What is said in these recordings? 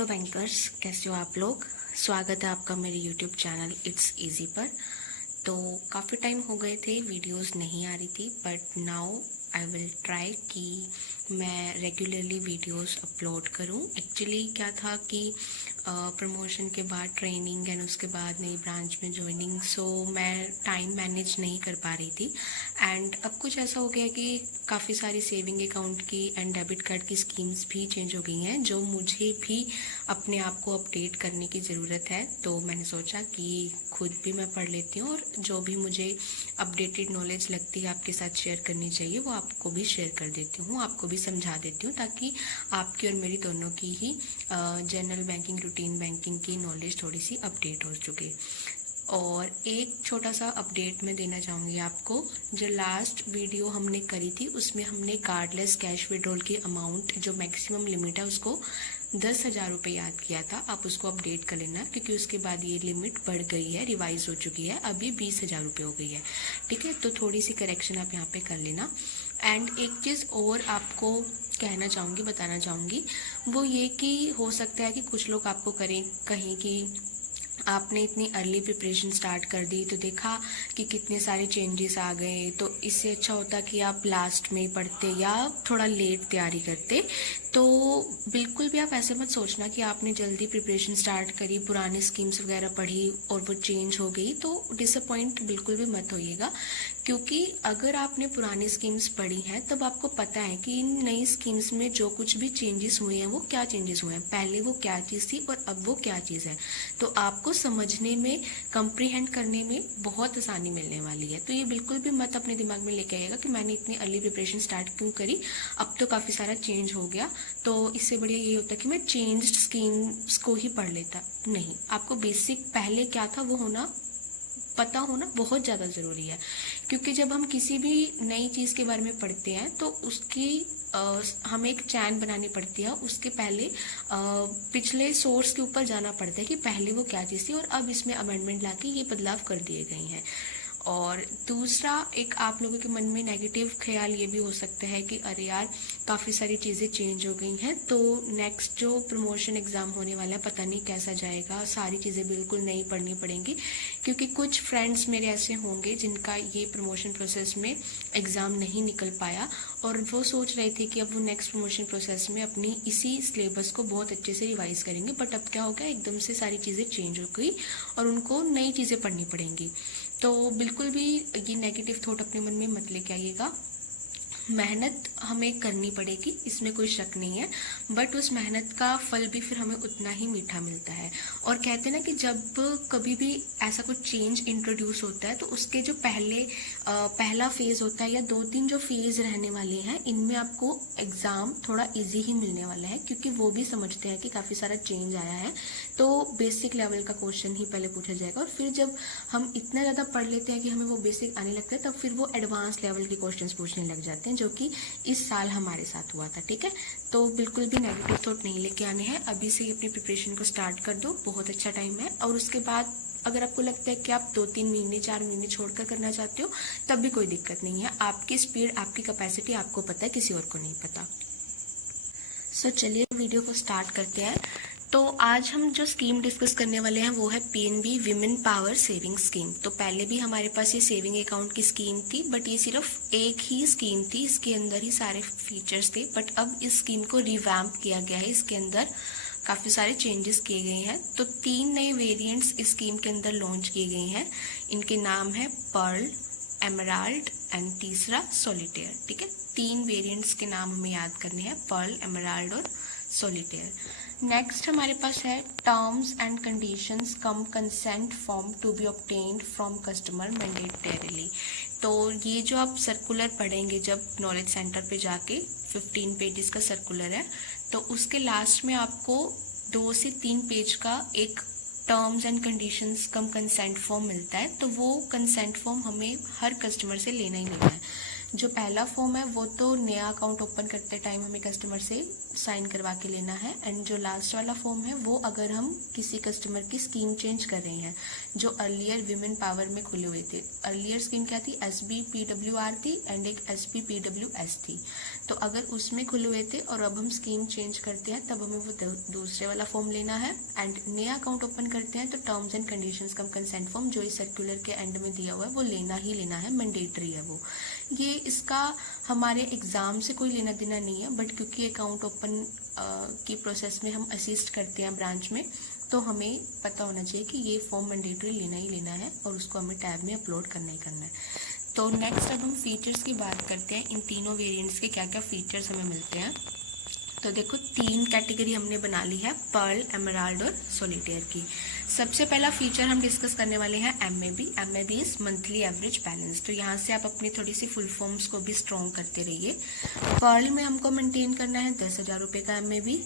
Hello bankers, कैसे हो आप लोग। स्वागत है आपका मेरे यूट्यूब चैनल इट्स इजी पर। तो काफ़ी टाइम हो गए थे वीडियोस नहीं आ रही थी, but now I will try कि मैं रेगुलरली वीडियोस अपलोड करूं। एक्चुअली क्या था कि प्रमोशन के बाद ट्रेनिंग एंड उसके बाद नई ब्रांच में ज्वाइनिंग, सो मैं टाइम मैनेज नहीं कर पा रही थी। एंड अब कुछ ऐसा हो गया कि काफ़ी सारी सेविंग अकाउंट की एंड डेबिट कार्ड की स्कीम्स भी चेंज हो गई हैं, जो मुझे भी अपने आप को अपडेट करने की ज़रूरत है। तो मैंने सोचा कि खुद भी मैं पढ़ लेती हूँ और जो भी मुझे अपडेटेड नॉलेज लगती है आपके साथ शेयर करनी चाहिए वो आपको भी शेयर कर देती हूँ, आपको भी समझा देती हूँ, ताकि आपकी और मेरी दोनों की ही जनरल बैंकिंग, रूटीन बैंकिंग की नॉलेज थोड़ी सी अपडेट हो चुकी। और एक छोटा सा अपडेट मैं देना चाहूँगी आपको। जो लास्ट वीडियो हमने करी थी उसमें हमने कार्डलेस कैश विड्रॉल की अमाउंट, जो मैक्सिमम लिमिट है, उसको 10,000 रुपये याद किया था। आप उसको अपडेट कर लेना, क्योंकि उसके बाद ये लिमिट बढ़ गई है, रिवाइज हो चुकी है, अभी 20,000 रुपये हो गई है। ठीक है, तो थोड़ी सी करेक्शन आप यहाँ पे कर लेना। एंड एक चीज़ और आपको कहना चाहूँगी, बताना चाहूँगी, वो ये कि हो सकता है कि कुछ लोग आपको कहें कि आपने इतनी अर्ली प्रिपरेशन स्टार्ट कर दी तो देखा कि कितने सारे चेंजेस आ गए, तो इससे अच्छा होता कि आप लास्ट में पढ़ते या थोड़ा लेट तैयारी करते। तो बिल्कुल भी आप ऐसे मत सोचना कि आपने जल्दी प्रिपरेशन स्टार्ट करी, पुरानी स्कीम्स वगैरह पढ़ी और वो चेंज हो गई, तो डिसअपॉइंट बिल्कुल भी मत होइएगा। क्योंकि अगर आपने पुरानी स्कीम्स पढ़ी हैं तब आपको पता है कि इन नई स्कीम्स में जो कुछ भी चेंजेस हुए हैं वो क्या चेंजेस हुए हैं, पहले वो क्या चीज़ थी और अब वो क्या चीज़ है। तो आपको समझने में, कंप्रीहेंड करने में बहुत आसानी मिलने वाली है। तो ये बिल्कुल भी मत अपने दिमाग में लेके आइएगा कि मैंने इतनी अर्ली प्रिपरेशन स्टार्ट क्यों करी, अब तो काफ़ी सारा चेंज हो गया, तो इससे बढ़िया यही होता कि मैं चेंज्ड स्कीम्स को ही पढ़ लेता। नहीं, आपको बेसिक पहले क्या था वो पता होना बहुत ज़्यादा ज़रूरी है। क्योंकि जब हम किसी भी नई चीज़ के बारे में पढ़ते हैं तो उसकी हमें एक चैन बनानी पड़ती है। उसके पहले पिछले सोर्स के ऊपर जाना पड़ता है कि पहले वो क्या चीज़ थी और अब इसमें अमेंडमेंट लाके ये बदलाव कर दिए गए हैं। और दूसरा, एक आप लोगों के मन में नेगेटिव ख्याल ये भी हो सकता है कि अरे यार, काफ़ी सारी चीज़ें चेंज हो गई हैं, तो नेक्स्ट जो प्रमोशन एग्ज़ाम होने वाला है पता नहीं कैसा जाएगा, सारी चीज़ें बिल्कुल नई पढ़नी पड़ेंगी। क्योंकि कुछ फ्रेंड्स मेरे ऐसे होंगे जिनका ये प्रमोशन प्रोसेस में एग्ज़ाम नहीं निकल पाया और वो सोच रहे थे कि अब वो नेक्स्ट प्रमोशन प्रोसेस में अपनी इसी सिलेबस को बहुत अच्छे से रिवाइज़ करेंगे, बट अब क्या हो गया, एकदम से सारी चीज़ें चेंज हो गई और उनको नई चीज़ें पढ़नी पड़ेंगी। तो बिल्कुल भी ये नेगेटिव थॉट अपने मन में मत लेके आइएगा। मेहनत हमें करनी पड़ेगी, इसमें कोई शक नहीं है, बट उस मेहनत का फल भी फिर हमें उतना ही मीठा मिलता है। और कहते हैं ना कि जब कभी भी ऐसा कुछ चेंज इंट्रोड्यूस होता है तो उसके जो पहला फेज़ होता है या 2-3 जो फेज़ रहने वाले हैं, इनमें आपको एग्ज़ाम थोड़ा इजी ही मिलने वाला है, क्योंकि वो भी समझते हैं कि काफ़ी सारा चेंज आया है। तो बेसिक लेवल का क्वेश्चन ही पहले पूछा जाएगा और फिर जब हम इतना ज़्यादा पढ़ लेते हैं कि हमें वो बेसिक आने लगता है, तब फिर वो एडवांस लेवल के क्वेश्चन पूछने लग जाते हैं, जो कि इस साल हमारे साथ हुआ था। ठीक है, तो बिल्कुल भी नेगेटिव थॉट नहीं लेके आने हैं, अभी से ही अपनी प्रिपरेशन को स्टार्ट कर दो, बहुत अच्छा टाइम है। और उसके बाद अगर आपको लगता है कि आप 2-3 महीने, 4 महीने छोड़कर करना चाहते हो, तब भी कोई दिक्कत नहीं है। आपकी स्पीड, आपकी कैपेसिटी आपको पता है, किसी और को नहीं पता। सो चलिए वीडियो को स्टार्ट करते हैं। तो आज हम जो स्कीम डिस्कस करने वाले हैं वो है PNB women power saving scheme. तो पहले भी हमारे पास ये सेविंग अकाउंट की स्कीम थी, बट ये सिर्फ एक ही स्कीम थी, इसके अंदर ही सारे फीचर्स थे। बट अब इस स्कीम को रिवैम्प किया गया है, इसके अंदर काफ़ी सारे चेंजेस किए गए हैं। तो 3 नए वेरिएंट्स इस स्कीम के अंदर लॉन्च किए गए हैं। इनके नाम है पर्ल, एमराल्ड एंड तीसरा सॉलिटेयर। ठीक है, 3 वेरिएंट्स के नाम हमें याद करने हैं, पर्ल, एमराल्ड और सॉलिटेयर। नेक्स्ट हमारे पास है terms and conditions cum consent form to be obtained from customer mandatorily. तो ये जो आप सर्कुलर पढ़ेंगे जब नॉलेज सेंटर पे जाके, 15 पेजेस का सर्कुलर है, तो उसके लास्ट में आपको 2 से 3 पेज का एक terms and conditions cum consent form मिलता है। तो वो कंसेंट फॉर्म हमें हर कस्टमर से लेना ही लेना है। जो पहला फॉर्म है वो तो नया अकाउंट ओपन करते टाइम हमें कस्टमर से साइन करवा के लेना है, एंड जो लास्ट वाला फॉर्म है वो अगर हम किसी कस्टमर की स्कीम चेंज कर रहे हैं जो अर्लियर विमेन पावर में खुले हुए थे। अर्लियर स्कीम क्या थी, SBPWR थी एंड एक SPPWS थी। तो अगर उसमें खुले हुए थे और अब हम स्कीम चेंज करते हैं तब हमें वो दूसरे वाला फॉर्म लेना है, एंड नया अकाउंट ओपन करते हैं तो terms and conditions cum consent form जो इस सर्कुलर के एंड में दिया हुआ है वो लेना ही लेना है, मैंडेटरी है वो। ये इसका हमारे एग्ज़ाम से कोई लेना देना नहीं है, बट क्योंकि अकाउंट ओपन की प्रोसेस में हम असिस्ट करते हैं ब्रांच में, तो हमें पता होना चाहिए कि ये फॉर्म मैंडेटरी लेना ही लेना है और उसको हमें टैब में अपलोड करना ही करना है। तो नेक्स्ट अब हम फीचर्स की बात करते हैं, इन तीनों वेरिएंट्स के क्या क्या फीचर्स हमें मिलते हैं। तो देखो 3 कैटेगरी हमने बना ली है, पर्ल, एमराल्ड और सॉलिटेयर की। सबसे पहला फीचर हम डिस्कस करने वाले हैं MAB is monthly average balance. तो यहाँ से आप अपनी थोड़ी सी फुल फॉर्म्स को भी स्ट्रॉन्ग करते रहिए। पर्ल में हमको मेंटेन करना है 10,000 रुपये का MAB,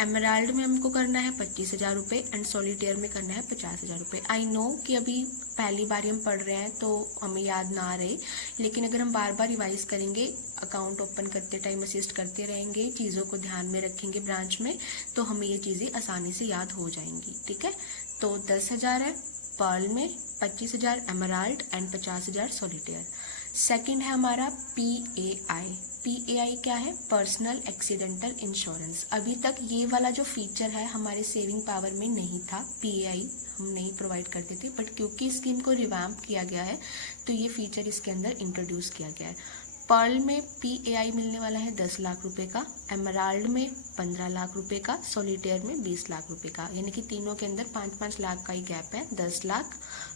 एमराल्ड में हमको करना है 25,000 रुपये एंड सॉलिटेयर में करना है 50,000 रुपये। आई नो कि अभी पहली बार हम पढ़ रहे हैं तो हमें याद ना आ रहे, लेकिन अगर हम बार बार रिवाइज करेंगे, अकाउंट ओपन करते टाइम असिस्ट करते रहेंगे, चीज़ों को ध्यान में रखेंगे ब्रांच में, तो हमें ये चीज़ें आसानी से याद हो जाएंगी। ठीक है, तो 10,000 है पर्ल में, 25,000 एमराल्ड एंड 50,000 सॉलिटेयर। सेकंड है हमारा PAI क्या है, पर्सनल एक्सीडेंटल इंश्योरेंस। अभी तक ये वाला जो फीचर है हमारे सेविंग पावर में नहीं था, PAI हम नहीं प्रोवाइड करते थे, बट क्योंकि स्कीम को रिवैम्प किया गया है तो ये फीचर इसके अंदर इंट्रोड्यूस किया गया है। पर्ल में PAI मिलने वाला है 10 लाख रुपए का, एमराल्ड में 15 लाख रुपए का, सॉलिटेयर में 20 लाख रुपए का, यानी कि तीनों के अंदर 5-5 लाख का ही गैप है, 10 लाख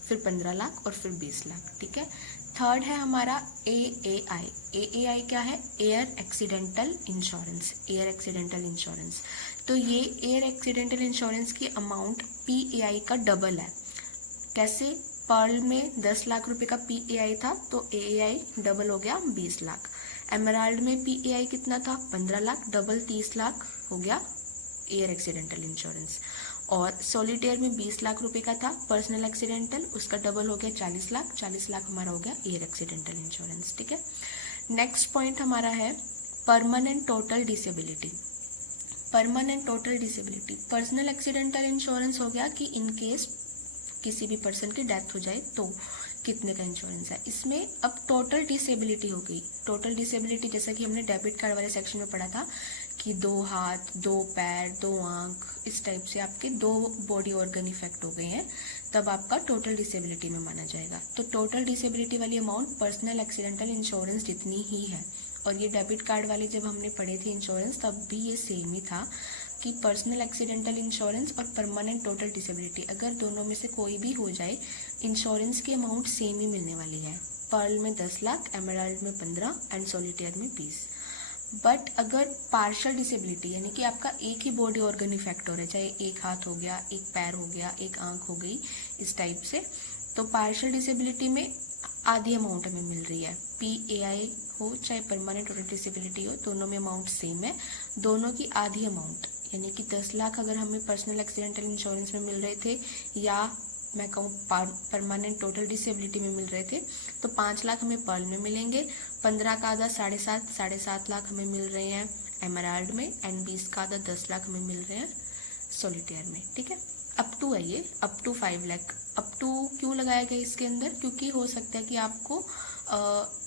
फिर 15 लाख और फिर 20 लाख। ठीक है, थर्ड है हमारा AAI क्या है, एयर एक्सीडेंटल इंश्योरेंस। तो ये एयर एक्सीडेंटल इंश्योरेंस की अमाउंट PAI का डबल है। कैसे, पर्ल में 10 लाख रुपए का PAI था तो AAI डबल हो गया 20 लाख। एमराल्ड में PAI कितना था, 15 लाख, डबल 30 लाख हो गया एयर एक्सीडेंटल इंश्योरेंस। और सॉलिटेयर में 20 लाख रुपए का था पर्सनल एक्सीडेंटल, उसका डबल हो गया 40 लाख, 40 लाख हमारा हो गया एयर एक्सीडेंटल इंश्योरेंस। ठीक है, नेक्स्ट पॉइंट हमारा है permanent total disability. Personal accidental insurance हो गया कि इन केस किसी भी पर्सन की डेथ हो जाए तो कितने का इंश्योरेंस है। इसमें अब टोटल डिसेबिलिटी हो गई। टोटल डिसेबिलिटी जैसा कि हमने डेबिट कार्ड वाले सेक्शन में पढ़ा था कि 2 हाथ, 2 पैर, 2 आंख, इस टाइप से आपके 2 बॉडी ऑर्गन इफेक्ट हो गए हैं, तब आपका टोटल डिसेबिलिटी में माना जाएगा। तो टोटल डिसेबिलिटी वाली अमाउंट पर्सनल एक्सीडेंटल इंश्योरेंस जितनी ही है। और ये डेबिट कार्ड वाले जब हमने पढ़े थे इंश्योरेंस तब भी ये सेम ही था कि पर्सनल एक्सीडेंटल इंश्योरेंस और परमानेंट टोटल डिसेबिलिटी अगर दोनों में से कोई भी हो जाए, इंश्योरेंस की अमाउंट सेम ही मिलने वाली है। पर्ल में 10 लाख, एमराल्ड में 15 एंड सॉलिटेयर में 20। बट अगर पार्शियल डिसेबिलिटी यानी कि आपका एक ही बॉडी ऑर्गन इफेक्ट हो रहा है, चाहे एक हाथ हो गया, एक पैर हो गया, एक आंख हो गई, इस टाइप से, तो पार्शियल डिसेबिलिटी में आधी अमाउंट हमें मिल रही है। PAI हो चाहे परमानेंट टोटल डिसेबिलिटी हो, दोनों में अमाउंट सेम है, दोनों की आधी अमाउंट यानी कि 10 लाख अगर हमें पर्सनल एक्सीडेंटल इंश्योरेंस में मिल रहे थे, या मैं कहूँ परमानेंट टोटल डिसेबिलिटी में मिल रहे थे, तो 5 लाख हमें पर्ल में मिलेंगे, 15 का आधा 7.5 लाख हमें मिल रहे हैं एमराल्ड में, एंड 20 का आधा 10 लाख हमें मिल रहे हैं सॉलिटेयर में। ठीक है, अप टू है ये, up to 5 lakh. Up to क्यों लगाया गया इसके अंदर, क्योंकि हो सकता है कि आपको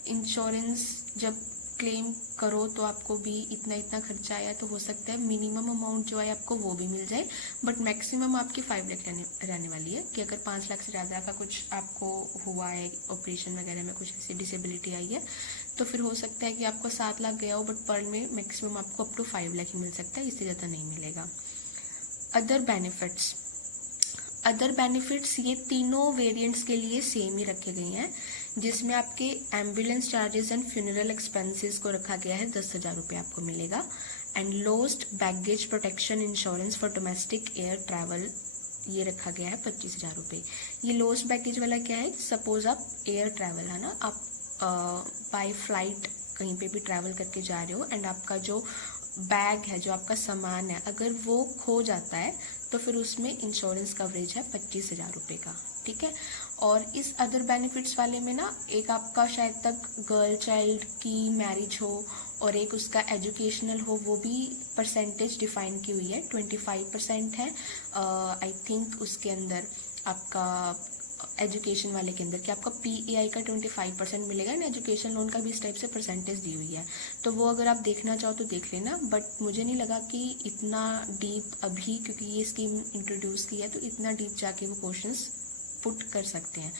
इंश्योरेंस जब क्लेम करो तो आपको भी इतना खर्चा आया, तो हो सकता है मिनिमम अमाउंट जो है आपको वो भी मिल जाए, बट मैक्सिमम आपकी 5 लाख रहने वाली है। कि अगर 5 लाख से ज़्यादा का कुछ आपको हुआ है, ऑपरेशन वगैरह में कुछ ऐसी डिसेबिलिटी आई है, तो फिर हो सकता है कि आपको 7 लाख गया हो, बट पर्ल में मैक्सिमम आपको अप टू 5 लाख ही मिल सकता है, इससे ज़्यादा नहीं मिलेगा। अदर बेनिफिट्स ये तीनों वेरिएंट्स के लिए सेम ही रखे गए हैं, जिसमें आपके ambulance charges and funeral expenses को रखा गया है 10,000 रुपये आपको मिलेगा, and lost baggage protection insurance for domestic air travel ये रखा गया है 25,000 रुपये। ये लोस्ट बैगेज वाला क्या है, सपोज आप एयर ट्रैवल है ना, आप बाय फ्लाइट कहीं पे भी ट्रैवल करके जा रहे हो, एंड आपका जो बैग है, जो आपका सामान है, अगर वो खो जाता है तो फिर उसमें इंश्योरेंस कवरेज है 25,000 रुपये का, ठीक है। और इस अदर बेनिफिट्स वाले में ना एक आपका शायद तक गर्ल चाइल्ड की मैरिज हो और एक उसका एजुकेशनल हो, वो भी परसेंटेज डिफाइन की हुई है, 25% है आई थिंक उसके अंदर आपका एजुकेशन वाले के अंदर, कि आपका PAI का 25% मिलेगा एंड एजुकेशन लोन का भी इस टाइप से परसेंटेज दी हुई है। तो वो अगर आप देखना चाहो तो देख लेना, बट मुझे नहीं लगा कि इतना डीप अभी, क्योंकि ये स्कीम इंट्रोड्यूस की है तो इतना डीप जाके वो क्वेश्चंस पुट कर सकते हैं,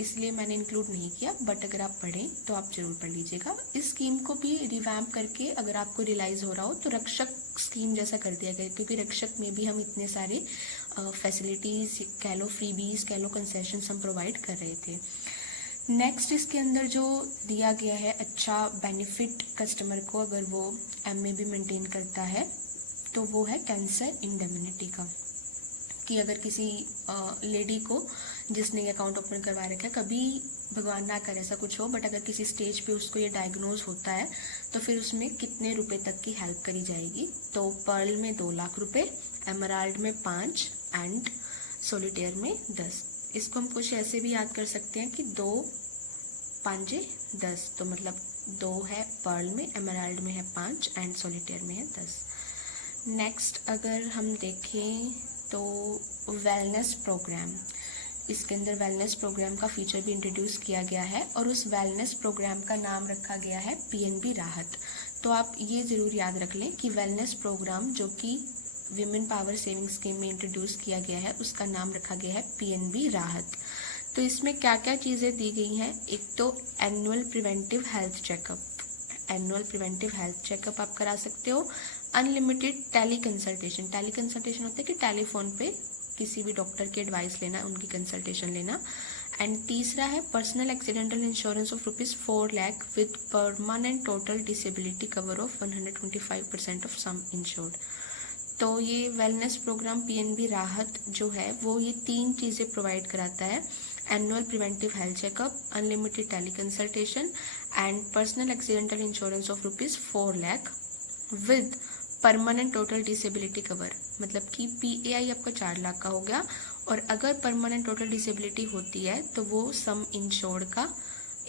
इसलिए मैंने इंक्लूड नहीं किया। बट अगर आप पढ़ें तो आप जरूर पढ़ लीजिएगा। इस स्कीम को भी रिवैम्प करके अगर आपको रियलाइज़ हो रहा हो तो रक्षक स्कीम जैसा कर दिया गया, क्योंकि रक्षक में भी हम इतने सारे फैसिलिटीज़ कह लो, फ्रीबीज कह लो, कंसेशन हम प्रोवाइड कर रहे थे। नेक्स्ट इसके अंदर जो दिया गया है अच्छा बेनिफिट कस्टमर को अगर वो MA भी मेंटेन करता है, तो वो है कैंसर इंडेमनिटी का, कि अगर किसी लेडी को जिसने ये अकाउंट ओपन करवा रखा है, कभी भगवान ना करे ऐसा कुछ हो, बट अगर किसी स्टेज पे उसको ये डायग्नोज होता है तो फिर उसमें कितने रुपए तक की हेल्प करी जाएगी। तो पर्ल में 2 लाख रुपए, एमराल्ड में 5 एंड सॉलिटेयर में 10। इसको हम कुछ ऐसे भी याद कर सकते हैं कि 2 5 10, तो मतलब 2 है पर्ल में, एमराल्ड में है 5 एंड सॉलिटेयर में है 10। नेक्स्ट अगर हम देखें तो वेलनेस प्रोग्राम, इसके अंदर वेलनेस प्रोग्राम का फीचर भी इंट्रोड्यूस किया गया है और उस वेलनेस प्रोग्राम का नाम रखा गया है PNB राहत। तो आप ये ज़रूर याद रख लें कि वेलनेस प्रोग्राम जो कि विमेन पावर सेविंग स्कीम में इंट्रोड्यूस किया गया है उसका नाम रखा गया है PNB राहत। तो इसमें क्या क्या चीज़ें दी गई हैं, एक तो annual preventive health checkup, annual preventive health checkup आप करा सकते हो। Unlimited tele consultation, tele consultation होता है कि टेलीफोन पे किसी भी डॉक्टर की एडवाइस लेना, उनकी कंसल्टेशन लेना। एंड तीसरा है personal accidental insurance of ₹4 lakh with permanent total disability cover of 125% of some insured. तो ये वेलनेस प्रोग्राम PNB राहत जो है वो ये 3 चीज़ें प्रोवाइड कराता है, annual preventive health checkup, unlimited tele consultation and personal accidental insurance of ₹4 lakh with permanent total disability cover. मतलब कि PAI आपका 4 लाख का हो गया और अगर परमानेंट टोटल डिसेबिलिटी होती है तो वो सम इंश्योर्ड का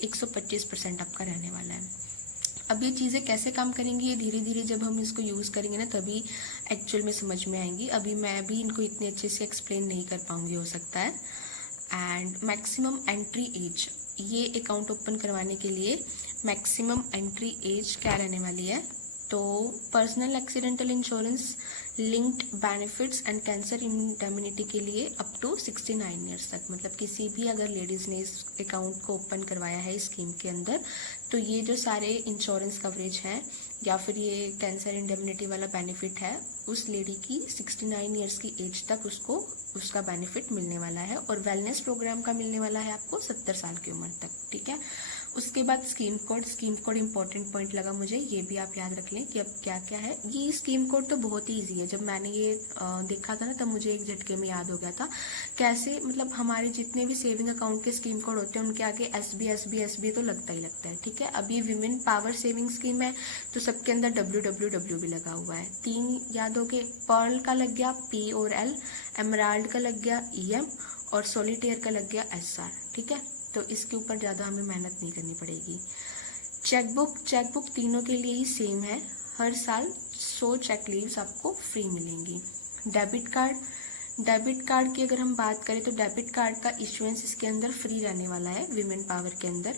125% आपका रहने वाला है। अब ये चीज़ें कैसे काम करेंगी, ये धीरे धीरे जब हम इसको यूज़ करेंगे ना तभी एक्चुअल में समझ में आएंगी। अभी मैं भी इनको इतने अच्छे से एक्सप्लेन नहीं कर पाऊंगी हो सकता है। एंड मैक्सिमम एंट्री एज, ये अकाउंट ओपन करवाने के लिए मैक्सिमम एंट्री एज क्या रहने वाली है, तो personal accidental insurance linked benefits and cancer indemnity के लिए अप टू 69 ईयर्स तक। मतलब किसी भी अगर लेडीज़ ने इस अकाउंट को ओपन करवाया है इस स्कीम के अंदर, तो ये जो सारे इंश्योरेंस कवरेज हैं या फिर ये कैंसर इंडेमनिटी वाला बेनिफिट है, उस लेडी की 69 ईयर्स की एज तक उसको उसका बेनिफिट मिलने वाला है। और वेलनेस प्रोग्राम का मिलने वाला है आपको 70 साल की उम्र तक, ठीक है। उसके बाद स्कीम कोड इंपॉर्टेंट पॉइंट लगा मुझे, ये भी आप याद रख लें कि अब क्या क्या है। ये स्कीम कोड तो बहुत ही ईजी है, जब मैंने ये देखा था ना तब मुझे एक झटके में याद हो गया था कैसे, मतलब हमारे जितने भी सेविंग अकाउंट के स्कीम कोड होते हैं उनके आगे SB तो लगता ही लगता है, ठीक है। अभी विमेन पावर सेविंग स्कीम है तो सबके अंदर WWW भी लगा हुआ है। 3 याद हो गए, पर्ल का लग गया P और L, एमराल्ड का लग गया EM और सॉलिटेयर का लग गया SR, ठीक है। तो इसके ऊपर ज़्यादा हमें मेहनत नहीं करनी पड़ेगी। चेकबुक तीनों के लिए ही सेम है, हर साल 100 चेक लीव्स आपको फ्री मिलेंगी। डेबिट कार्ड की अगर हम बात करें तो डेबिट कार्ड का इशुएंस इसके अंदर फ्री रहने वाला है विमेन पावर के अंदर।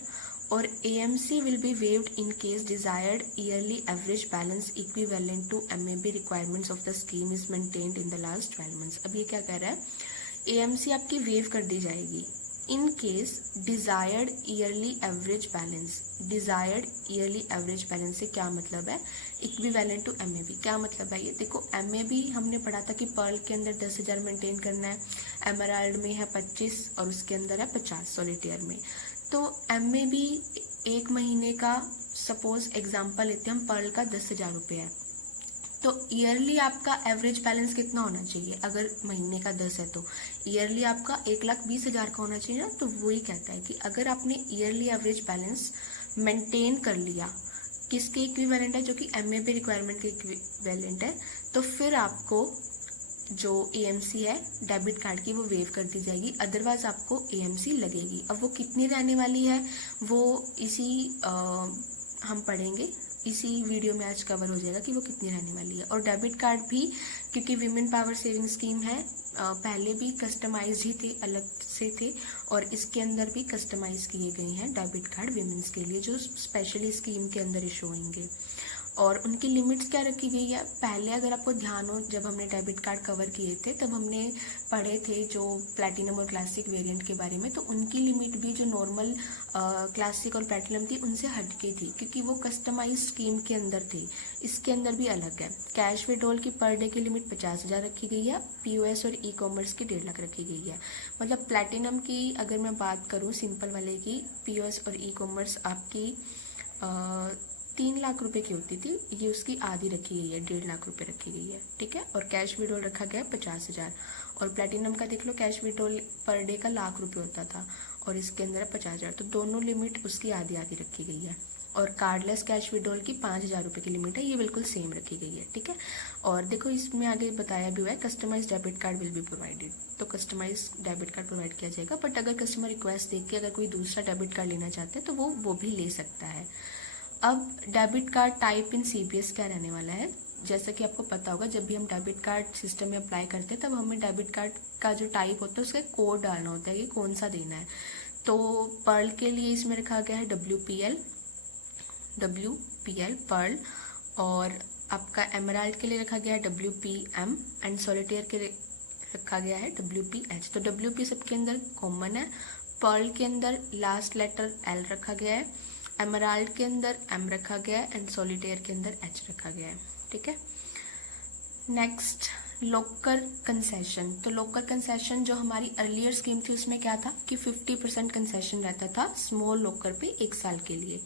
और AMC will be waived in case desired yearly average balance equivalent to MAB requirements of the scheme is maintained in the last 12 months. अब ये क्या कह रहा है, AMC आपकी वेव कर दी जाएगी इन case desired yearly average balance. Desired yearly average balance से क्या मतलब है, इक्विवेलेंट टू MAB। क्या मतलब है ये देखो, MAB हमने पढ़ा था कि पर्ल के अंदर 10,000 मेंटेन करना है, एमराल्ड में है 25 और उसके अंदर है 50 सॉलिटेयर में। तो MAB एक महीने का सपोज एग्जाम्पल लेते हैं हम, पर्ल का 10,000 रुपये है, तो ईयरली आपका एवरेज बैलेंस कितना होना चाहिए, अगर महीने का 10 है तो ईयरली आपका 1,20,000 का होना चाहिए ना। तो वही कहता है कि अगर आपने ईयरली एवरेज बैलेंस मेंटेन कर लिया, किसके इक्विवेलेंट है, जो कि MAB रिक्वायरमेंट के इक्विवेलेंट है, तो फिर आपको जो एएमसी है डेबिट कार्ड की वो वेव कर दी जाएगी, अदरवाइज आपको एएमसी लगेगी। अब वो कितनी रहने वाली है वो इसी हम पढ़ेंगे, इसी वीडियो में आज कवर हो जाएगा कि वो कितनी रहने वाली है। और डेबिट कार्ड भी क्योंकि विमेन पावर सेविंग स्कीम है, पहले भी कस्टमाइज ही थे, अलग से थे, और इसके अंदर भी कस्टमाइज किए गए हैं डेबिट कार्ड विमेंस के लिए जो स्पेशली स्कीम के अंदर इशू होंगे। और उनकी लिमिट्स क्या रखी गई है, पहले अगर आपको ध्यान हो जब हमने डेबिट कार्ड कवर किए थे तब हमने पढ़े थे जो प्लैटिनम और क्लासिक वेरिएंट के बारे में, तो उनकी लिमिट भी जो नॉर्मल क्लासिक और प्लैटिनम थी उनसे हटके थी क्योंकि वो कस्टमाइज स्कीम के अंदर थे। इसके अंदर भी अलग है। कैश विड्रॉल की पर डे की लिमिट 50,000 रखी गई है, पीओएस और ई कॉमर्स की 1.5 लाख रखी गई है। मतलब प्लैटिनम की अगर मैं बात करूँ सिंपल वाले की, पीओएस और ई कॉमर्स आपकी 3 लाख रुपए की होती थी, ये उसकी आधी रखी गई है, 1.5 लाख रुपए रखी गई है, ठीक है। और कैश विड्रॉल रखा गया है 50,000। और प्लैटिनम का देख लो, कैश विड्रॉल पर डे का 1 लाख रुपए होता था और इसके अंदर 50,000, तो दोनों लिमिट उसकी आधी आधी रखी गई है। और कार्डलेस कैश विड्रॉल की 5,000 रुपये की लिमिट है, ये बिल्कुल सेम रखी गई है, ठीक है। और देखो इसमें आगे बताया भी हुआ है customise debit card will be provided, तो कस्टमाइज डेबिट कार्ड प्रोवाइड किया जाएगा। बट अगर कस्टमर रिक्वेस्ट देख के अगर कोई दूसरा डेबिट कार्ड लेना चाहते हैं तो वो भी ले सकता है। अब debit card type in CBS क्या रहने वाला है, जैसा कि आपको पता होगा जब भी हम डेबिट कार्ड सिस्टम में अप्लाई करते हैं तब हमें डेबिट कार्ड का जो टाइप होता है उसका कोड डालना होता है कि कौन सा देना है। तो पर्ल के लिए इसमें रखा गया है WPL पर्ल, और आपका एमराल्ड के लिए रखा गया है WPM, एंड सॉलिटेयर के लिए रखा गया है WPH। तो WP सबके अंदर कॉमन है, पर्ल के अंदर लास्ट लेटर L रखा गया है, एमराल्ड के अंदर M रखा गया है, एंड सॉलिटेयर के अंदर H रखा गया है, ठीक है। नेक्स्ट लोकर कंसेशन। तो लोकर कंसेशन जो हमारी अर्लियर स्कीम थी उसमें क्या था कि 50% कंसेशन रहता था स्मॉल लोकर पे 1 साल के लिए,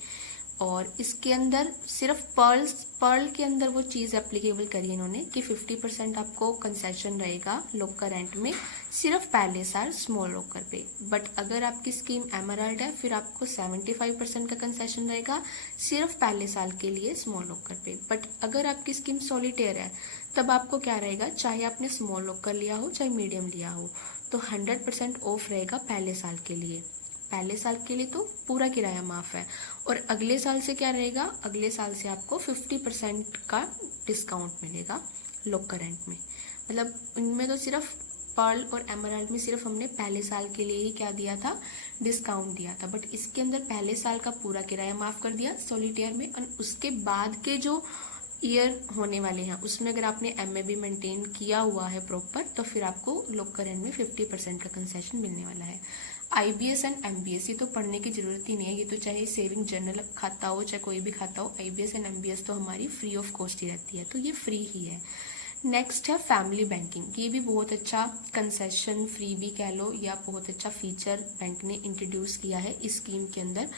और इसके अंदर सिर्फ पर्ल के अंदर वो चीज़ एप्लीकेबल करी इन्होंने कि 50% आपको कंसेशन रहेगा लोकर रेंट में सिर्फ पहले साल स्मॉल लोकर पे। बट अगर आपकी स्कीम एमराल्ड है फिर आपको 75% का कंसेशन रहेगा सिर्फ पहले साल के लिए स्मॉल लोकर पे। बट अगर आपकी स्कीम सॉलिटेयर है तब आपको क्या रहेगा, चाहे आपने स्मॉल लोकर लिया हो चाहे मीडियम लिया हो, तो 100% ऑफ रहेगा पहले साल के लिए। पहले साल के लिए तो पूरा किराया माफ है, और अगले साल से क्या रहेगा, अगले साल से आपको 50% का डिस्काउंट मिलेगा लोकर रेंट में। मतलब इनमें तो सिर्फ पर्ल और एमराल्ड में सिर्फ हमने पहले साल के लिए ही क्या दिया था, डिस्काउंट दिया था। बट इसके अंदर पहले साल का पूरा किराया माफ कर दिया सॉलिटेयर में, और उसके बाद के जो ईयर होने वाले हैं उसमें अगर आपने MAB मेंटेन किया हुआ है प्रॉपर तो फिर आपको लोकर रेंट में 50% का कंसेशन मिलने वाला है। IBS एंड MBS ये तो पढ़ने की जरूरत ही नहीं है, ये तो चाहे सेविंग जनरल खाता हो चाहे कोई भी खाता हो, IBS एंड MBS तो हमारी फ्री ऑफ कॉस्ट ही रहती है, तो ये फ्री ही है। नेक्स्ट है फैमिली बैंकिंग, ये भी बहुत अच्छा कंसेशन फ्री भी कह लो या बहुत अच्छा फीचर बैंक ने इंट्रोड्यूस किया है इस स्कीम के अंदर।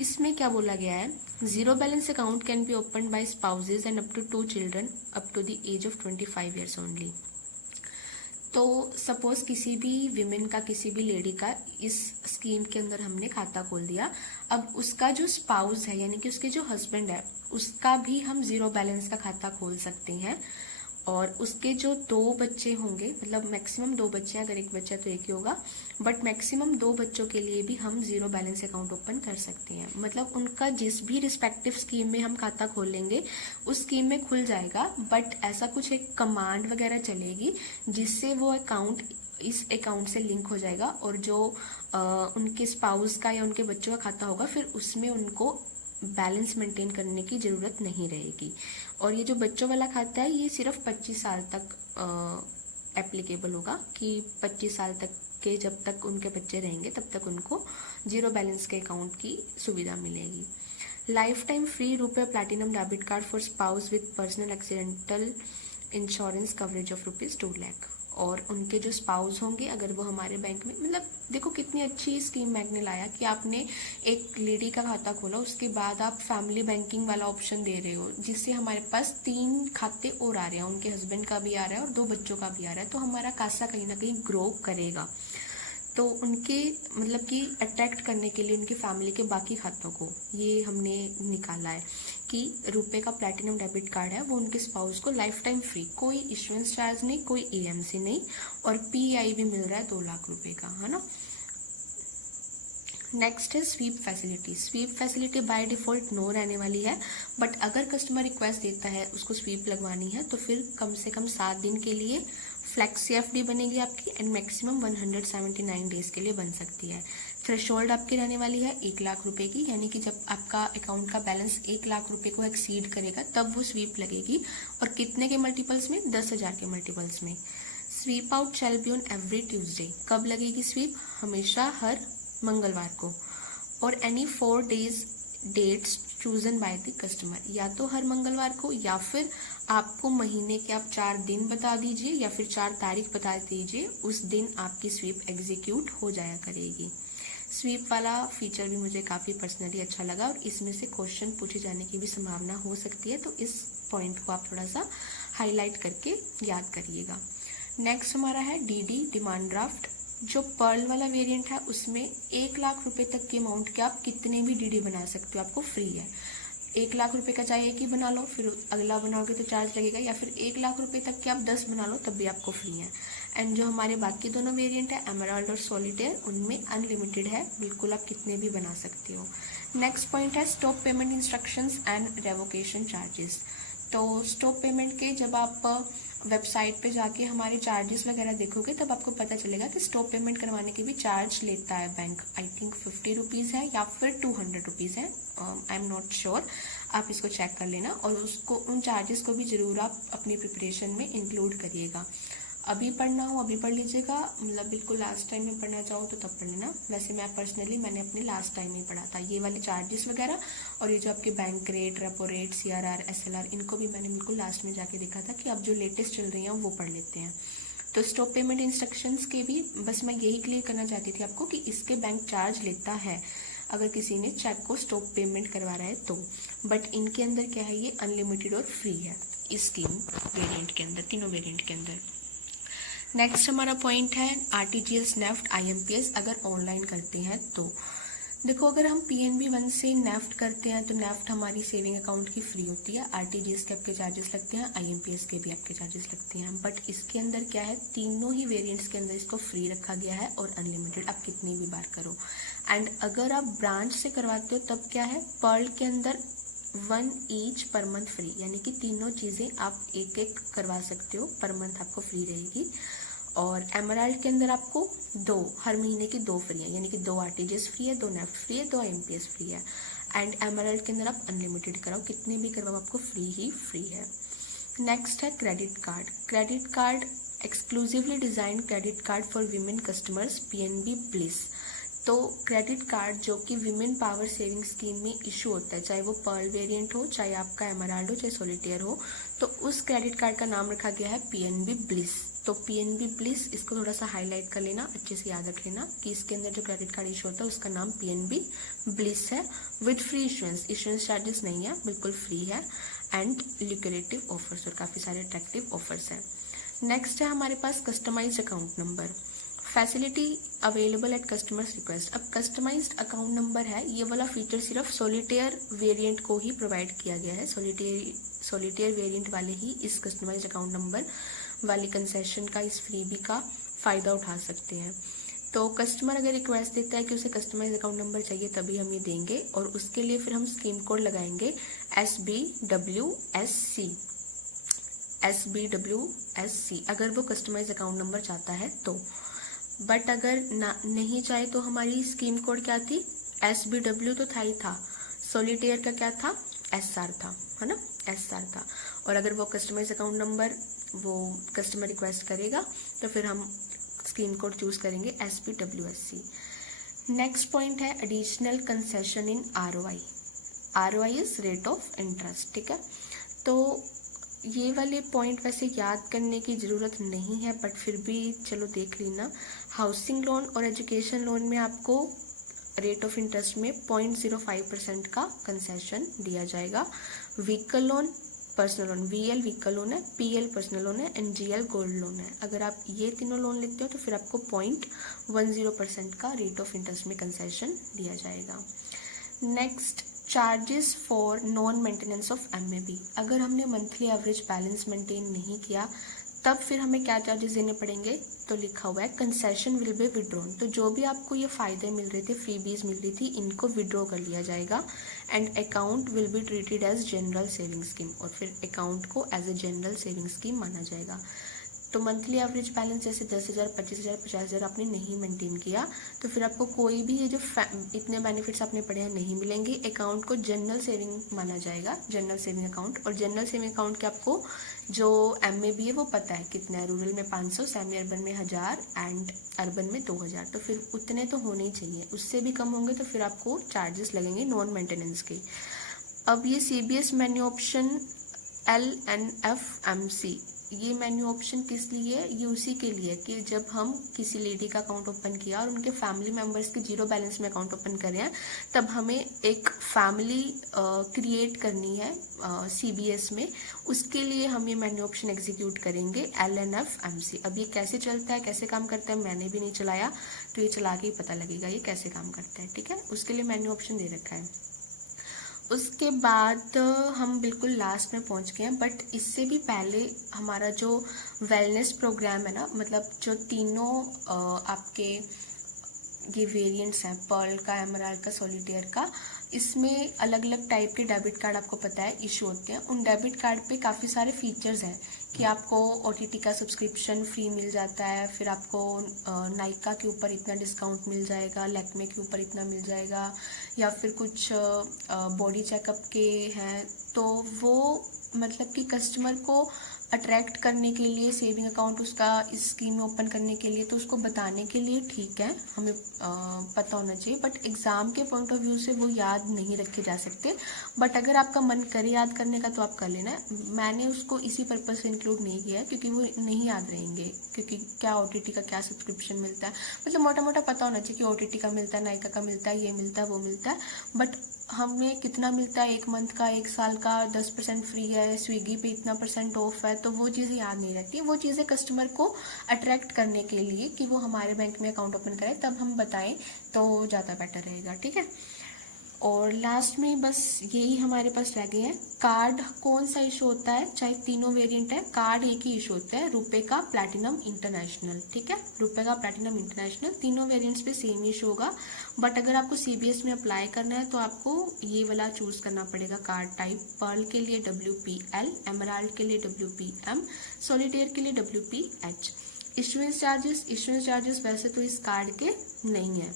इसमें क्या बोला गया है, 0 balance account can be open by spouses and up to 2 children up to the age of 25 years only. तो सपोज किसी भी विमेन का, किसी भी लेडी का इस स्कीम के अंदर हमने खाता खोल दिया, अब उसका जो स्पाउस है यानी कि उसके जो हस्बैंड है उसका भी हम 0 बैलेंस का खाता खोल सकते हैं, और उसके जो 2 बच्चे होंगे, मतलब मैक्सिमम 2 बच्चे हैं, अगर एक बच्चा तो एक ही होगा, बट मैक्सिमम 2 बच्चों के लिए भी हम 0 बैलेंस अकाउंट ओपन कर सकते हैं। मतलब उनका जिस भी रिस्पेक्टिव स्कीम में हम खाता खोलेंगे उस स्कीम में खुल जाएगा, बट ऐसा कुछ एक कमांड वगैरह चलेगी जिससे वो अकाउंट इस अकाउंट से लिंक हो जाएगा, और जो उनके स्पाउस का या उनके बच्चों का खाता होगा फिर उसमें उनको बैलेंस मेंटेन करने की ज़रूरत नहीं रहेगी। और ये जो बच्चों वाला खाता है ये सिर्फ 25 साल तक एप्लीकेबल होगा, कि 25 साल तक के जब तक उनके बच्चे रहेंगे तब तक उनको 0 बैलेंस के अकाउंट की सुविधा मिलेगी। लाइफ टाइम फ्री रुपए platinum debit card for spouse with personal accidental insurance coverage of ₹2 lakh. और उनके जो स्पाउस होंगे अगर वो हमारे बैंक में, मतलब देखो कितनी अच्छी स्कीम बैंक ने लाया कि आपने एक लेडी का खाता खोला उसके बाद आप फैमिली बैंकिंग वाला ऑप्शन दे रहे हो, जिससे हमारे पास 3 खाते और आ रहे हैं, उनके हस्बैंड का भी आ रहा है और 2 बच्चों का भी आ रहा है, तो हमारा कासा कहीं ना कहीं ग्रो करेगा। तो उनके मतलब कि अट्रैक्ट करने के लिए उनकी फैमिली के बाकी खातों को ये हमने निकाला है कि रुपए का प्लैटिनम डेबिट कार्ड है वो उनके स्पाउस को लाइफ टाइम फ्री, कोई इश्योरेंस चार्ज नहीं, कोई EMC नहीं, और PI भी मिल रहा है 2 लाख रुपए का, है ना। नेक्स्ट है sweep facility. Sweep facility by default no रहने वाली है, बट अगर कस्टमर रिक्वेस्ट देता है उसको स्वीप लगवानी है तो फिर कम से कम 7 दिन के लिए फ्लैक्सी FD बनेगी आपकी, एंड मैक्सिमम 179 डेज के लिए बन सकती है। थ्रेशोल्ड आपकी रहने वाली है 1 लाख रुपए की, यानी कि जब आपका अकाउंट का बैलेंस 1 लाख रुपए को एक्सीड करेगा तब वो स्वीप लगेगी, और कितने के मल्टीपल्स में, 10,000 के मल्टीपल्स में। Sweep out shall be on every Tuesday. कब लगेगी स्वीप? हमेशा हर मंगलवार को, और any 4 days dates chosen by the customer, या तो हर मंगलवार को, या फिर आपको महीने के आप 4 दिन बता दीजिए या फिर 4 तारीख बता दीजिए, उस दिन आपकी स्वीप एग्जीक्यूट हो जाया करेगी। स्वीप वाला फीचर भी मुझे काफ़ी पर्सनली अच्छा लगा, और इसमें से क्वेश्चन पूछे जाने की भी संभावना हो सकती है, तो इस पॉइंट को आप थोड़ा सा हाईलाइट करके याद करिएगा। नेक्स्ट हमारा है DD डिमांड ड्राफ्ट। जो पर्ल वाला वेरिएंट है उसमें 1 लाख रुपए तक के अमाउंट के आप कितने भी DD बना सकते हो, आपको फ्री है। 1 लाख रुपए का चाहे एक ही बना लो, फिर अगला बनाओगे तो चार्ज लगेगा, या फिर 1 लाख रुपए तक के आप 10 बना लो तब भी आपको फ्री है। एंड जो हमारे बाकी दोनों वेरिएंट है एमराल्ड और सॉलिटेयर, उनमें अनलिमिटेड है, बिल्कुल आप कितने भी बना सकते हो। नेक्स्ट पॉइंट है stop payment instructions and revocation charges. तो स्टॉप पेमेंट के जब आप वेबसाइट पे जाके हमारे चार्जेस वगैरह देखोगे तब आपको पता चलेगा कि स्टॉप पेमेंट करवाने के भी चार्ज लेता है बैंक। आई थिंक 50 रुपीज़ है या फिर 200 रुपीज़ है, आई एम नॉट श्योर, आप इसको चेक कर लेना, और उसको उन चार्जेस को भी ज़रूर आप अपनी प्रिपरेशन में इंक्लूड करिएगा। अभी पढ़ना हो अभी पढ़ लीजिएगा, मतलब बिल्कुल लास्ट टाइम में पढ़ना चाहो तो तब पढ़ लेना। वैसे मैंने अपने लास्ट टाइम में पढ़ा था ये वाले चार्जेस वगैरह, और ये जो आपके bank rate, repo rate, CRR, SLR, इनको भी मैंने बिल्कुल लास्ट में जाके देखा था कि अब जो लेटेस्ट चल रही हैं वो पढ़ लेते हैं। तो स्टॉप पेमेंट इंस्ट्रक्शंस के भी बस मैं यही क्लियर करना चाहती थी आपको कि इसके बैंक चार्ज लेता है अगर किसी ने चेक को स्टॉप पेमेंट करवा रहा है तो, बट इनके अंदर क्या है, ये अनलिमिटेड और फ्री है इस तीन वेरिएंट के अंदर, तीनों वेरिएंट के अंदर। नेक्स्ट हमारा पॉइंट है RTGS, नेफ्ट, IMPS अगर ऑनलाइन करते हैं तो। देखो, अगर हम PNB 1 से नेफ्ट करते हैं तो नेफ्ट हमारी सेविंग अकाउंट की फ्री होती है, RTGS के आपके चार्जेस लगते हैं, IMPS के भी आपके चार्जेस लगते हैं, बट इसके अंदर क्या है, तीनों ही वेरिएंट्स के अंदर इसको फ्री रखा गया है और अनलिमिटेड, आप कितनी भी बार करो। एंड अगर आप ब्रांच से करवाते हो तब क्या है, पर्ल के अंदर 1 ईच पर मंथ फ्री, यानी कि तीनों चीज़ें आप एक एक करवा सकते हो, पर मंथ आपको फ्री रहेगी। और एमराल्ड के अंदर आपको हर महीने की 2 फ्री है, यानी कि 2 RTGS फ्री है, 2 नेफ्ट फ्री है, 2 IMPS फ्री है। एंड एमराल्ड के अंदर आप अनलिमिटेड कराओ, कितने भी करवाओ आपको फ्री ही फ्री है। नेक्स्ट है credit card. Credit card exclusively design credit card for women customers, PNB bliss. तो क्रेडिट कार्ड जो कि विमेन पावर सेविंग स्कीम में इशू होता है, चाहे वो पर्ल वेरिएंट हो, चाहे आपका एमराल्ड हो, चाहे सॉलिटेयर हो, तो उस क्रेडिट कार्ड का नाम रखा गया है PNB ब्लिस। तो PNB ब्लिस, इसको थोड़ा सा हाईलाइट कर लेना, अच्छे से याद रख लेना कि इसके अंदर जो क्रेडिट कार्ड इशू होता है उसका नाम PNB ब्लिस है, विद फ्री इश्योरेंस चार्जेस नहीं है, बिल्कुल फ्री है, एंड लिक्विडेटिव ऑफर्स और काफ़ी सारे अट्रैक्टिव ऑफर्स है। नेक्स्ट है हमारे पास customised account number, facility available at customers request. अब कस्टमाइज्ड अकाउंट नंबर है, ये वाला फीचर सिर्फ सॉलिटेयर वेरिएंट को ही प्रोवाइड किया गया है, सॉलिटेयर वेरिएंट वाले ही इस कस्टमाइज्ड अकाउंट नंबर वाली कंसेशन का, इस फ्रीबी का फ़ायदा उठा सकते हैं। तो कस्टमर अगर रिक्वेस्ट देता है कि उसे कस्टमाइज अकाउंट नंबर चाहिए तभी हम ये देंगे, और उसके लिए फिर हम स्कीम कोड लगाएंगे SBWSC अगर वो कस्टमाइज अकाउंट नंबर चाहता है तो। बट अगर नहीं चाहे तो हमारी स्कीम कोड क्या थी, SBW तो था ही था, सॉलिटेयर का क्या था, SR था, है ना, SR था। और अगर वो कस्टमाइज अकाउंट नंबर वो कस्टमर रिक्वेस्ट करेगा तो फिर हम स्कीम कोड चूज करेंगे SBWSC। नेक्स्ट पॉइंट है additional concession in ROI is rate of interest, ठीक है। तो ये वाले पॉइंट वैसे याद करने की ज़रूरत नहीं है, बट फिर भी चलो देख लेना। हाउसिंग लोन और एजुकेशन लोन में आपको रेट ऑफ इंटरेस्ट में 0.05% का कंसेशन दिया जाएगा। Vehicle loan, personal loan, VL vehicle loan है, PL पर्सनल लोन है, एंड GL गोल्ड लोन है। अगर आप ये तीनों लोन लेते हो तो फिर आपको 0.10% का रेट ऑफ इंटरेस्ट में कंसेशन दिया जाएगा। Next charges for non maintenance of MAB. अगर हमने मंथली एवरेज बैलेंस मेंटेन नहीं किया तब फिर हमें क्या चार्जेस देने पड़ेंगे, तो लिखा हुआ है कंसेशन विल बी विड्रॉन। तो जो भी आपको ये फ़ायदे मिल रहे थे, फ्रीबीज मिल रही थी, इनको विड्रॉ कर लिया जाएगा and account will be treated as general saving scheme, और फिर अकाउंट को as a general saving scheme माना जाएगा। तो मंथली एवरेज बैलेंस जैसे 10,000, 25,000, 50,000 आपने नहीं मेंटेन किया तो फिर आपको कोई भी ये जो इतने बेनिफिट्स आपने पढ़े हैं नहीं मिलेंगे। अकाउंट को जनरल सेविंग माना जाएगा, जनरल सेविंग अकाउंट। और जनरल सेविंग अकाउंट के आपको जो एमएबी है वो पता है कितना है, रूरल में 500, सेमी अर्बन में 1000 एंड अर्बन में 2000। तो फिर उतने तो होने ही चाहिए, उससे भी कम होंगे तो फिर आपको चार्जेस लगेंगे नॉन मेंटेनेंस के। अब ये CBS मेन्यू ऑप्शन LNFMC, ये मेन्यू ऑप्शन किस लिए है, ये उसी के लिए कि जब हम किसी लेडी का अकाउंट ओपन किया और उनके फैमिली मेम्बर्स के जीरो बैलेंस में अकाउंट ओपन कर रहे हैं, तब हमें एक फैमिली क्रिएट करनी है CBS में, उसके लिए हम ये मेन्यू ऑप्शन एग्जीक्यूट करेंगे LNFMC। अब ये कैसे चलता है, कैसे काम करता है, मैंने भी नहीं चलाया, तो ये चला के ही पता लगेगा ये कैसे काम करता है, ठीक है। उसके लिए मेन्यू ऑप्शन दे रखा है। उसके बाद हम बिल्कुल लास्ट में पहुंच गए हैं, बट इससे भी पहले हमारा जो वेलनेस प्रोग्राम है ना, मतलब जो तीनों आपके ये वेरिएंट्स हैं, पर्ल का, एमराल्ड का, सॉलिटेयर का, इसमें अलग अलग टाइप के डेबिट कार्ड आपको पता है इशू होते हैं। उन डेबिट कार्ड पे काफ़ी सारे फीचर्स हैं कि आपको OTT का सब्सक्रिप्शन फ्री मिल जाता है, फिर आपको नाइका के ऊपर इतना डिस्काउंट मिल जाएगा, लैक्मे के ऊपर इतना मिल जाएगा, या फिर कुछ बॉडी चेकअप के हैं। तो वो मतलब कि कस्टमर को अट्रैक्ट करने के लिए, सेविंग अकाउंट उसका इस स्कीम में ओपन करने के लिए, तो उसको बताने के लिए ठीक है, हमें पता होना चाहिए। बट एग्ज़ाम के पॉइंट ऑफ व्यू से वो याद नहीं रखे जा सकते। बट अगर आपका मन करे याद करने का तो आप कर लेना। मैंने उसको इसी पर्पज़ से इंक्लूड नहीं किया है क्योंकि वो नहीं याद रहेंगे, क्योंकि क्या OTT का क्या सब्सक्रिप्शन मिलता है, मतलब मोटा मोटा पता होना चाहिए कि OTT का मिलता है, नाइका का मिलता है, ये मिलता है, वो मिलता है, बट हमें कितना मिलता है, 1 मंथ का, 1 साल का, 10% फ्री है, स्विगी पे इतना % ऑफ है, तो वो चीज़ें याद नहीं रहती। वो चीज़ें कस्टमर को अट्रैक्ट करने के लिए कि वो हमारे बैंक में अकाउंट ओपन करे, तब हम बताएं तो ज़्यादा बेटर रहेगा, ठीक है। और लास्ट में बस यही हमारे पास रह गए हैं। कार्ड कौन सा इशू होता है, चाहे तीनों वेरिएंट है, कार्ड एक ही इशू होता है, रुपए का, प्लैटिनम, इंटरनेशनल, ठीक है। रुपए का, प्लैटिनम, इंटरनेशनल, तीनों वेरिएंट्स पे सेम इशू होगा। बट अगर आपको CBS में अप्लाई करना है तो आपको ये वाला चूज करना पड़ेगा कार्ड टाइप। पर्ल के लिए WPL, एमराल्ड के लिए WPM, सॉलिटेयर के लिए WPH। इशुएंस चार्जेस वैसे तो इस कार्ड के नहीं है।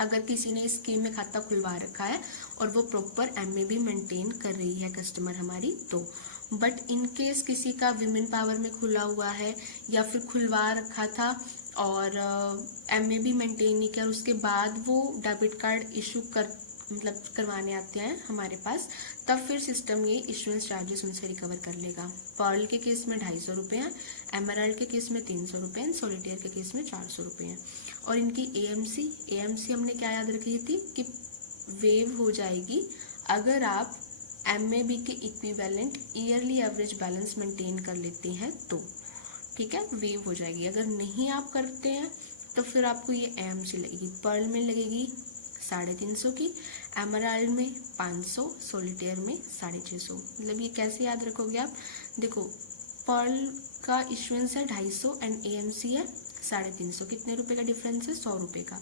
अगर किसी ने इस स्कीम में खाता खुलवा रखा है और वो प्रॉपर MAB मेंटेन कर रही है कस्टमर हमारी, तो बट इन केस किसी का विमेन पावर में खुला हुआ है या फिर खुलवा रखा था और MAB मेंटेन नहीं किया, उसके बाद वो डेबिट कार्ड इशू करवाने आते हैं हमारे पास, तब फिर सिस्टम ये इशुएंस चार्जेस उनसे रिकवर कर लेगा। पर्ल के केस में 250 रुपये हैं, एमराल्ड के केस में 300 रुपये हैं, सॉलिटेयर के केस में 400 रुपये हैं। और इनकी AMC हमने क्या याद रखी थी कि वेव हो जाएगी अगर आप MAB के equivalent yearly average balance maintain कर लेते हैं तो, ठीक है, वेव हो जाएगी। अगर नहीं आप करते हैं तो फिर आपको ये AMC लगेगी। पर्ल में लगेगी 350 की, एमराल्ड में 500, सॉलिटेयर में 650। मतलब ये कैसे याद रखोगे आप, देखो पर्ल का इशुएंस है 250 एंड AMC है 350, कितने रुपए का डिफरेंस है, 100 रुपये का।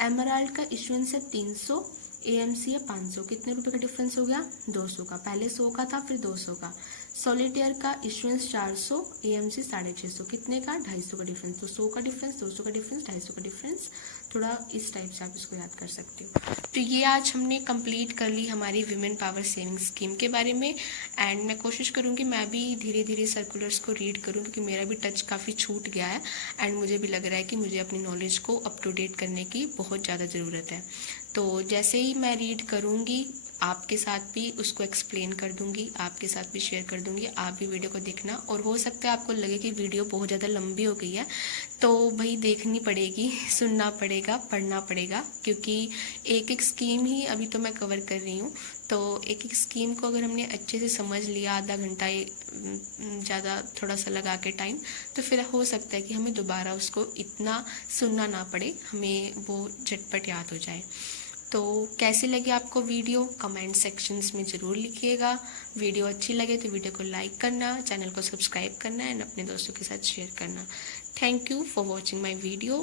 एमराल्ड का इशुएंस है 300, AMC है 500, कितने रुपए का डिफरेंस हो गया, 200 का। पहले 100 का था, फिर 200 का। सॉलिटेयर का इशुएंस 400, AMC 650, कितने का, 250 का डिफरेंस। तो 100 का डिफरेंस, 200 का डिफरेंस, 250 का डिफरेंस, थोड़ा इस टाइप से आप इसको याद कर सकते हो। तो ये आज हमने कंप्लीट कर ली हमारी विमेन पावर सेविंग स्कीम के बारे में। एंड मैं कोशिश करूँगी मैं भी धीरे धीरे सर्कुलर्स को रीड करूँ, क्योंकि मेरा भी टच काफ़ी छूट गया है एंड मुझे भी लग रहा है कि मुझे अपनी नॉलेज को अप टू डेट करने की बहुत ज़्यादा ज़रूरत है। तो जैसे ही मैं रीड करूँगी आपके साथ भी उसको एक्सप्लेन कर दूंगी, आपके साथ भी शेयर कर दूंगी। आप भी वीडियो को देखना, और हो सकता है आपको लगे कि वीडियो बहुत ज़्यादा लंबी हो गई है तो भाई देखनी पड़ेगी, सुनना पड़ेगा, पढ़ना पड़ेगा, क्योंकि एक एक स्कीम ही अभी तो मैं कवर कर रही हूँ। तो एक एक स्कीम को अगर हमने अच्छे से समझ लिया, आधा घंटा ज़्यादा थोड़ा सा लगा के टाइम, तो फिर हो सकता है कि हमें दोबारा उसको इतना सुनना ना पड़े, हमें वो झटपट याद हो जाए। तो कैसी लगी आपको वीडियो कमेंट सेक्शंस में ज़रूर लिखिएगा। वीडियो अच्छी लगे तो वीडियो को लाइक करना, चैनल को सब्सक्राइब करना एंड अपने दोस्तों के साथ शेयर करना। Thank you for watching my video.